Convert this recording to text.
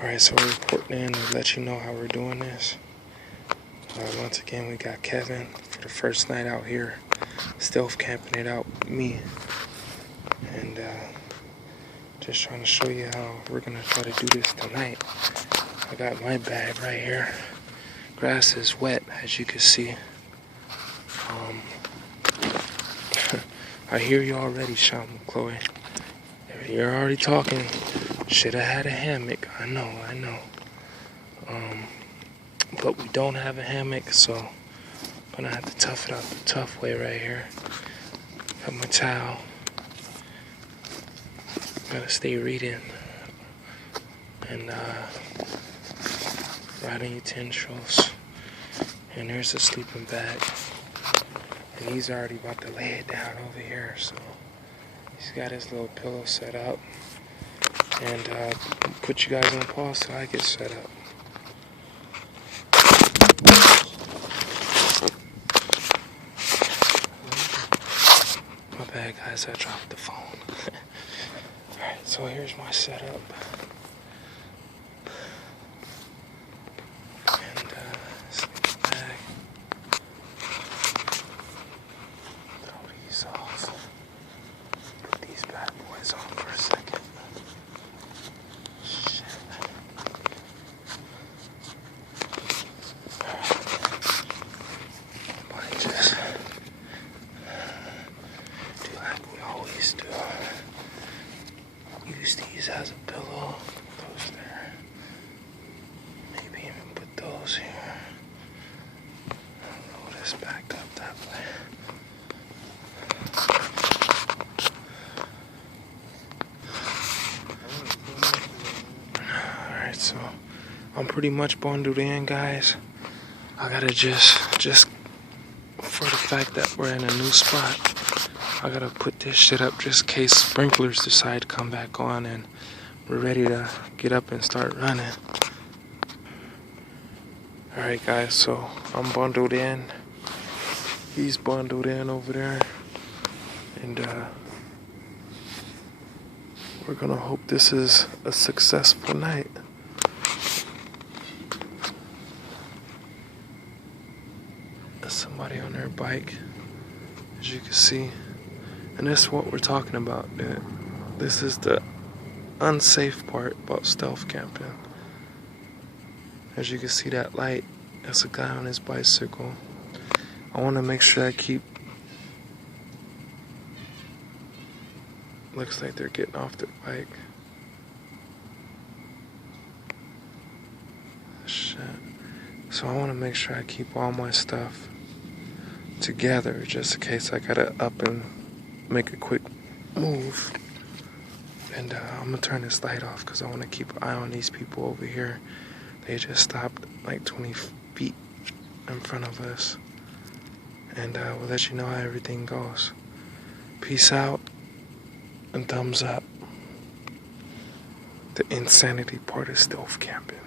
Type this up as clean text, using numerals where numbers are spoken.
Alright, so we're reporting in to let you know how we're doing this. Once again, we got Kevin for the first night out here, stealth camping it out with me. And just trying to show you how we're going to try to do this tonight. I got my bag right here. Grass is wet, as you can see. I hear you already, Sean and Chloe. You're already talking. Should have had a hammock. I know. But we don't have a hammock, so I'm gonna have to tough it out the tough way right here. Got my towel. Gotta stay reading. And riding utensils. And there's a sleeping bag. And he's already about to lay it down over here, so he's got his little pillow set up. And put you guys on pause so I get set up. My bad, guys, I dropped the phone. Alright, so here's my setup. And sleeping bag. Throw these off. Put these bad boys on for a second. Use these as a pillow, those there. Maybe even put those here. Roll this back up that way. Alright, so I'm pretty much bundled in, guys. I gotta just for the fact that we're in a new spot, I gotta put this shit up just in case sprinklers decide to come back on and we're ready to get up and start running. Alright guys, so I'm bundled in. He's bundled in over there. And we're gonna hope this is a successful night. There's somebody on their bike, as you can see. And that's what we're talking about. This is the unsafe part about stealth camping. As you can see that light, that's a guy on his bicycle. I want to make sure I keep... Looks like they're getting off their bike. Shit. So I want to make sure I keep all my stuff together just in case I gotta up and make a quick move. And I'm gonna turn this light off because I want to keep an eye on these people over here. They just stopped like 20 feet in front of us. And we'll let you know how everything goes. Peace out and thumbs up. The insanity part is stealth camping.